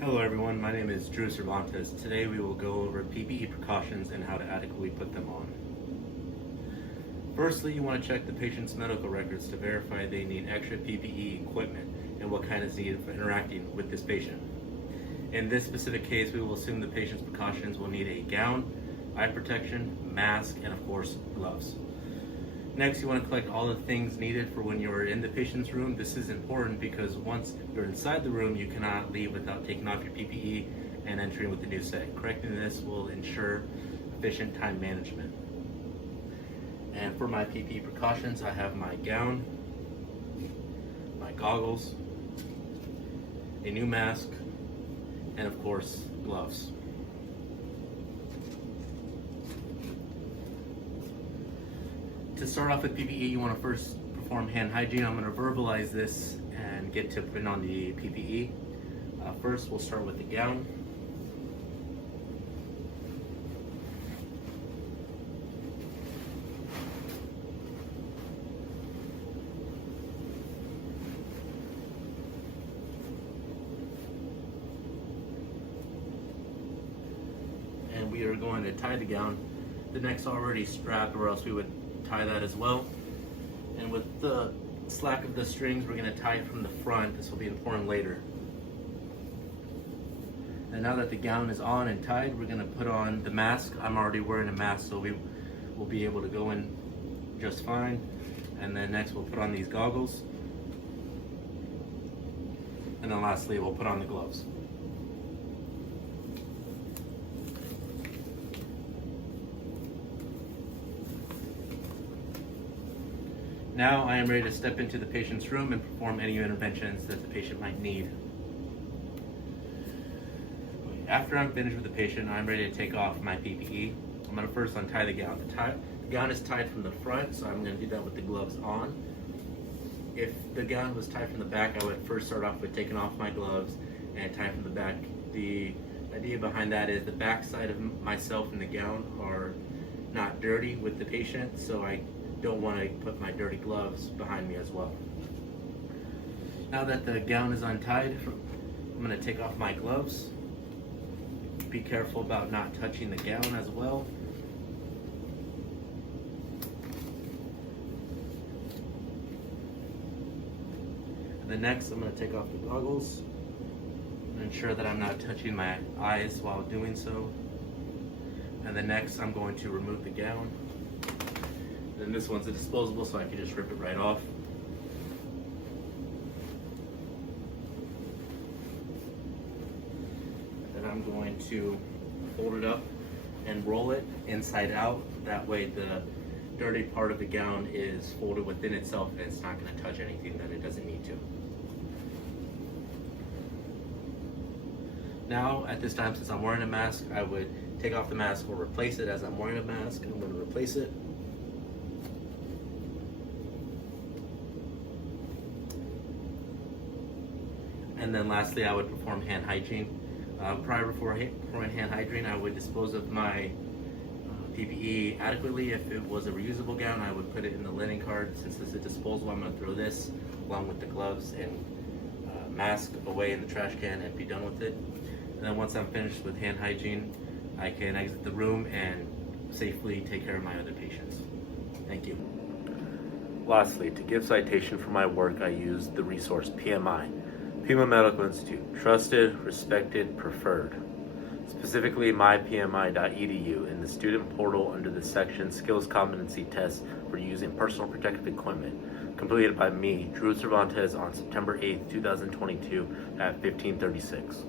Hello everyone, my name is Drew Cervantes. Today we will go over PPE precautions and how to adequately put them on. Firstly, you want to check the patient's medical records to verify they need extra PPE equipment and what kind is needed for interacting with this patient. In this specific case, we will assume the patient's precautions will need a gown, eye protection, mask, and of course, gloves. Next, you want to collect all the things needed for when you're in the patient's room. This is important because once you're inside the room, you cannot leave without taking off your PPE and entering with the new set. Correcting this will ensure efficient time management. And for my PPE precautions, I have my gown, my goggles, a new mask, and of course, gloves. To start off with PPE, you want to first perform hand hygiene. I'm going to verbalize this and get to putting on the PPE. First, we'll start with the gown. And we are going to tie the gown. The neck's already strapped, or else we would tie that as well. And with the slack of the strings, we're going to tie it from the front. This will be important later. And now that the gown is on and tied, we're going to put on the mask. I'm already wearing a mask, so we will be able to go in just fine. And then next we'll put on these goggles. And then lastly, we'll put on the gloves. Now I am ready to step into the patient's room and perform any interventions that the patient might need. After I'm finished with the patient, I'm ready to take off my PPE. I'm going to first untie the gown. The gown is tied from the front, so I'm going to do that with the gloves on. If the gown was tied from the back, I would first start off with taking off my gloves and tying from the back. The idea behind that is the back side of myself and the gown are not dirty with the patient, so I don't want to put my dirty gloves behind me as well. Now that the gown is untied, I'm going to take off my gloves. Be careful about not touching the gown as well. And then next, I'm going to take off the goggles and ensure that I'm not touching my eyes while doing so. And then next, I'm going to remove the gown. And this one's a disposable, so I can just rip it right off. And then I'm going to fold it up and roll it inside out. That way the dirty part of the gown is folded within itself and it's not going to touch anything that it doesn't need to. Now, at this time, since I'm wearing a mask, I would take off the mask or replace it as I'm wearing a mask. I'm going to replace it. And then lastly, I would perform hand hygiene. Prior before performing hand hygiene, I would dispose of my PPE adequately. If it was a reusable gown, I would put it in the linen cart. Since this is disposable, I'm going to throw this along with the gloves and mask away in the trash can and be done with it. And then once I'm finished with hand hygiene, I can exit the room and safely take care of my other patients. Thank you. Lastly, to give citation for my work, I used the resource PMI. Pima Medical Institute, trusted, respected, preferred. Specifically mypmi.edu in the student portal under the section Skills Competency Tests for using personal protective equipment, completed by me, Drew Cervantes, on September 8th, 2022 at 15:36.